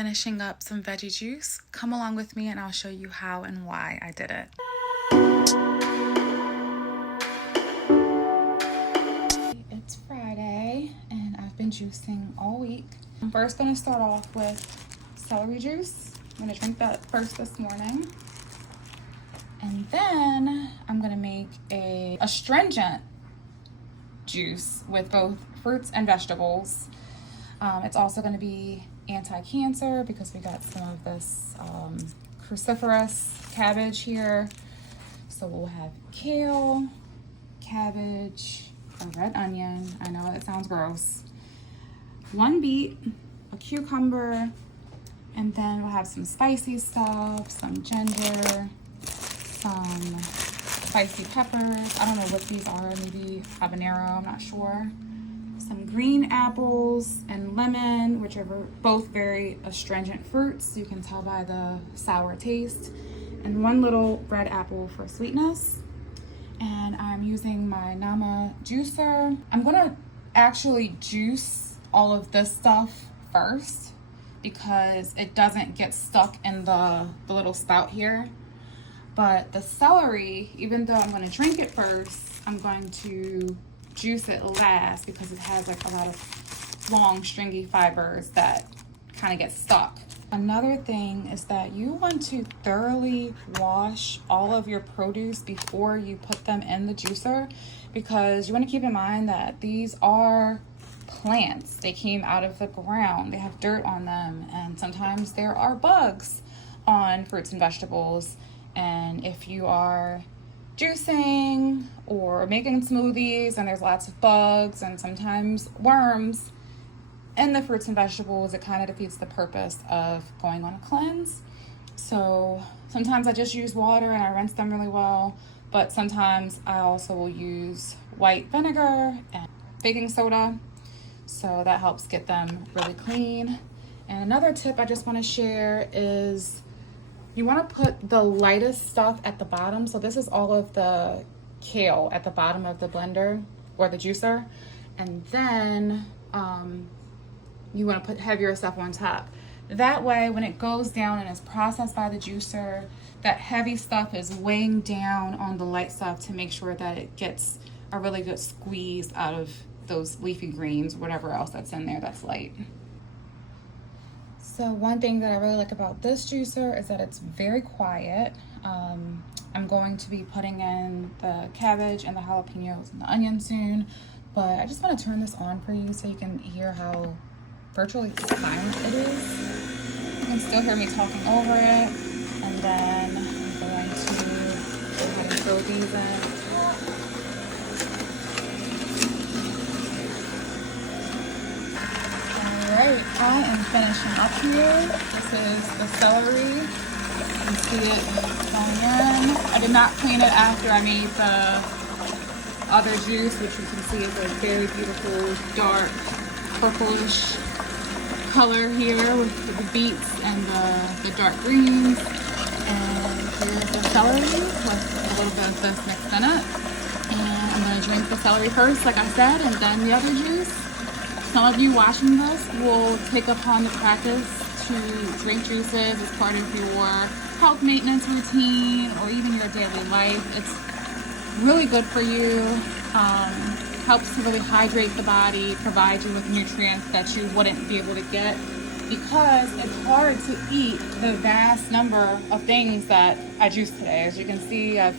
finishing up some veggie juice. Come along with me and I'll show you how and why I did it. It's Friday and I've been juicing all week. I'm first going to start off with celery juice. I'm going to drink that first this morning. And then I'm going to make a astringent juice with both fruits and vegetables. It's also going to be anti-cancer because we got some of this cruciferous cabbage here. So we'll have kale, cabbage, a red onion. I know it sounds gross. 1 beet, a cucumber, and then we'll have some spicy stuff, some ginger, some spicy peppers. I don't know what these are, maybe habanero, I'm not sure. Some green apples and lemon, which are both very astringent fruits. You can tell by the sour taste. And 1 little red apple for sweetness. And I'm using my Nama juicer. I'm gonna actually juice all of this stuff first because it doesn't get stuck in the little spout here. But the celery, even though I'm gonna drink it first, I'm going to juice it last because it has like a lot of long stringy fibers that kind of get stuck. Another thing is that you want to thoroughly wash all of your produce before you put them in the juicer, because you want to keep in mind that these are plants. They came out of the ground. They have dirt on them, and sometimes there are bugs on fruits and vegetables. And if you are juicing or making smoothies and there's lots of bugs and sometimes worms in the fruits and vegetables, it kind of defeats the purpose of going on a cleanse. So sometimes I just use water and I rinse them really well, but sometimes I also will use white vinegar and baking soda, so that helps get them really clean. And another tip I just want to share is you want to put the lightest stuff at the bottom. So this is all of the kale at the bottom of the blender or the juicer. And then you want to put heavier stuff on top. That way, when it goes down and is processed by the juicer, that heavy stuff is weighing down on the light stuff to make sure that it gets a really good squeeze out of those leafy greens, whatever else that's in there that's light. So one thing that I really like about this juicer is that it's very quiet. I'm going to be putting in the cabbage and the jalapenos and the onion soon, but I just want to turn this on for you so you can hear how virtually silent it is. You can still hear me talking over it, and then I'm going to go ahead and throw these in. Alright, I am finishing up here. This is the celery. You can see it going in. I did not clean it after I made the other juice, which you can see is a very beautiful dark purplish color here with the beets and the dark greens. And here's the celery with a little bit of this mixed in it. And I'm going to drink the celery first, like I said, and then the other juice. Some of you watching this will take upon the practice to drink juices as part of your health maintenance routine or even your daily life. It's really good for you. Helps to really hydrate the body, provide you with nutrients that you wouldn't be able to get, because it's hard to eat the vast number of things that I juiced today. As you can see, I've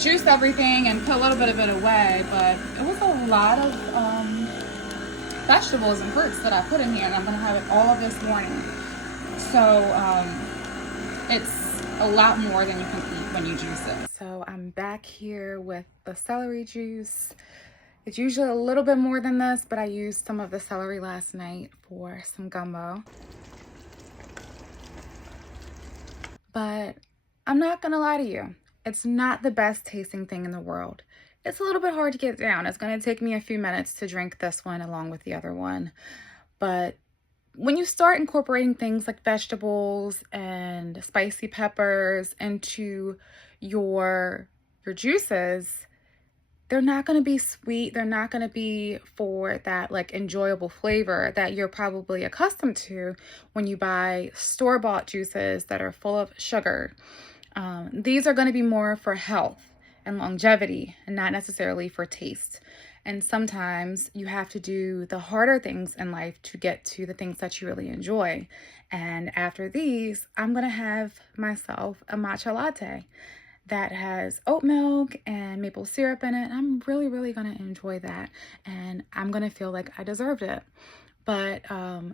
juiced everything and put a little bit of it away, but it was a lot of vegetables and fruits that I put in here, and I'm going to have it all this morning. So it's a lot more than you can eat when you juice it. So I'm back here with the celery juice. It's usually a little bit more than this, but I used some of the celery last night for some gumbo. But I'm not gonna lie to you, it's not the best tasting thing in the world. It's a little bit hard to get down. It's gonna take me a few minutes to drink this one along with the other one. But when you start incorporating things like vegetables and spicy peppers into your juices, they're not going to be sweet. They're not going to be for that like enjoyable flavor that you're probably accustomed to when you buy store-bought juices that are full of sugar. These are going to be more for health and longevity and not necessarily for taste. And sometimes you have to do the harder things in life to get to the things that you really enjoy. And after these, I'm going to have myself a matcha latte that has oat milk and maple syrup in it. I'm really, really going to enjoy that. And I'm going to feel like I deserved it. But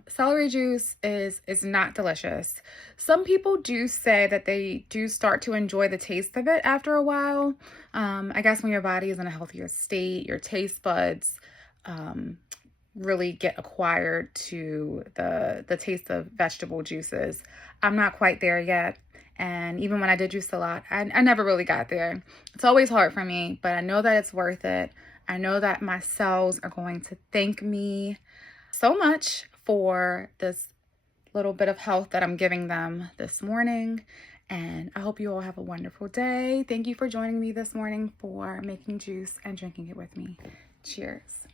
celery juice is not delicious. Some people do say that they do start to enjoy the taste of it after a while. I guess when your body is in a healthier state, your taste buds really get acquired to the taste of vegetable juices. I'm not quite there yet. And even when I did juice a lot, I never really got there. It's always hard for me, but I know that it's worth it. I know that my cells are going to thank me so much for this little bit of health that I'm giving them this morning. And I hope you all have a wonderful day. Thank you for joining me this morning for making juice and drinking it with me. Cheers.